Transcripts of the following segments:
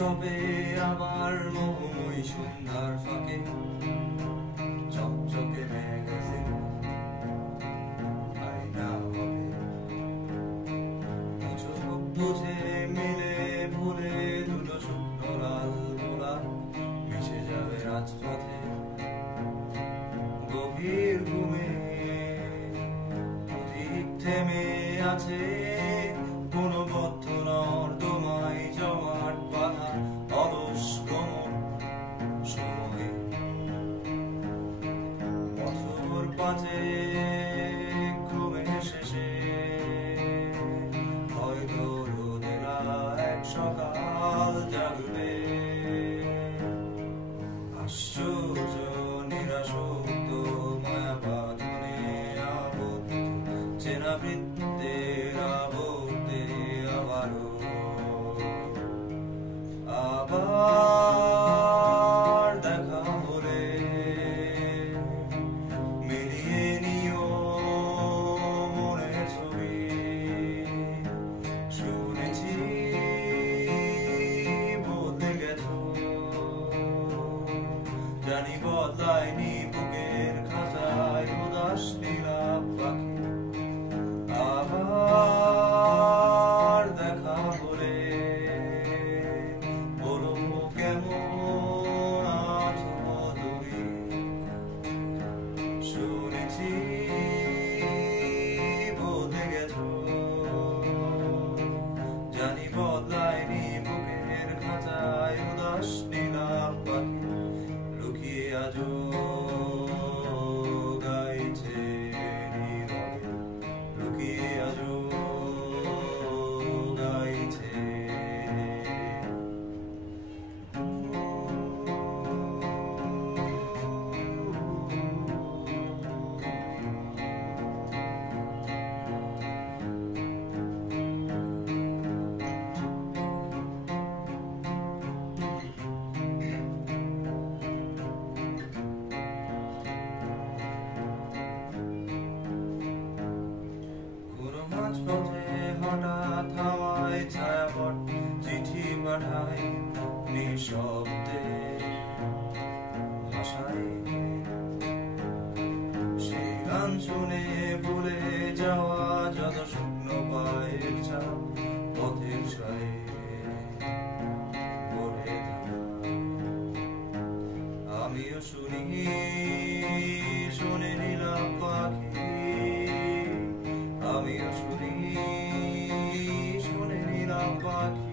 স্টপে আবার মোহময়ী সন্ধ্যার ফাঁকে চকচকে ম্যাগাজিন আয়না হবে মুছো চোখ বুঝে মিলে ভুলে দুটো শুকনো লাল গোলাপ মিশে যাবে রাজপথে গভীর ঘুমে প্রতীক থেমে আছে কোন বদ্ধ নর্দমায় জমাট বাঁধা অলস ভ্রমণ সময়ে বছর পাঁচে ঘুমের শেষে হয়তো রোদেলা এক সকাল জাগবে আশ্চর্য নিরাসক্ত মায়া বাঁধনে আবদ্ধ চেনা বৃত্তের আবদ্ধে আবার দেখা হলে মিলিয়ে নিও মনের ছবি শুনেছি বদলে গেছো জানি বদলায়নি বুকের খাঁচায় উদাস নীলাভ পাখি আবার দেখা হলে বলো কেমন আছো তুমি শুনেছি বদলে গেছো জানি বদলায়নি বুকের খাঁচায় উদাস নীলাভ পাখি লুকিয়ে আজও গাইছে নীরবে লুকিয়ে আজও গাইছে মাঝপথে হঠাৎ হাওয়ায় ছায়াপট চিঠি পাঠায় নিঃশব্দে ভাষায় সেই গান শুনে ভুলে যাওয়া যত শুকনো পায়ের চাপ পথের সায়ে পড়ে আমিও শুনি শুনে নিলাম পাখি আমিও শুনি শুনে নিলাম পাখি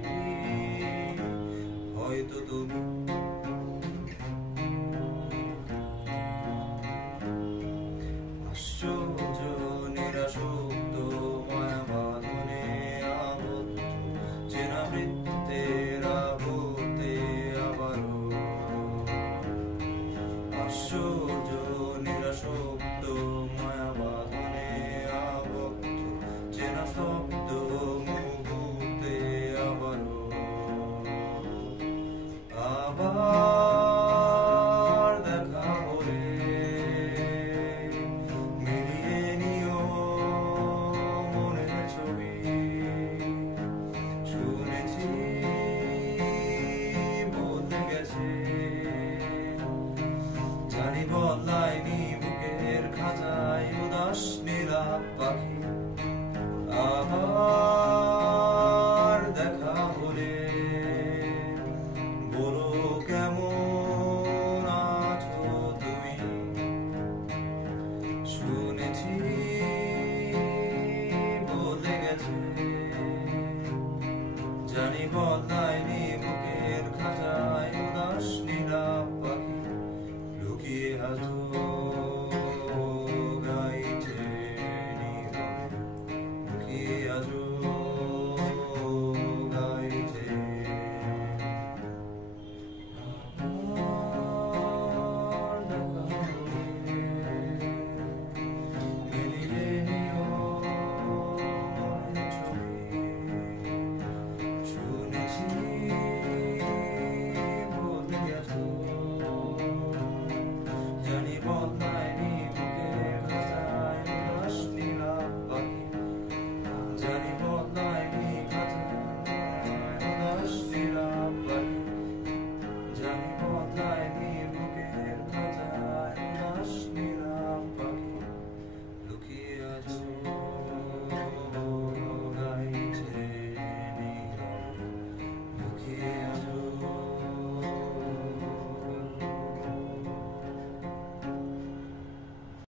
হয়তো তুমি আশ্চর্য নিরাসক্ত মায়া বাঁধনে আবদ্ধ চেনা বৃত্তের আবদ্ধে আবারও আশ্চর্য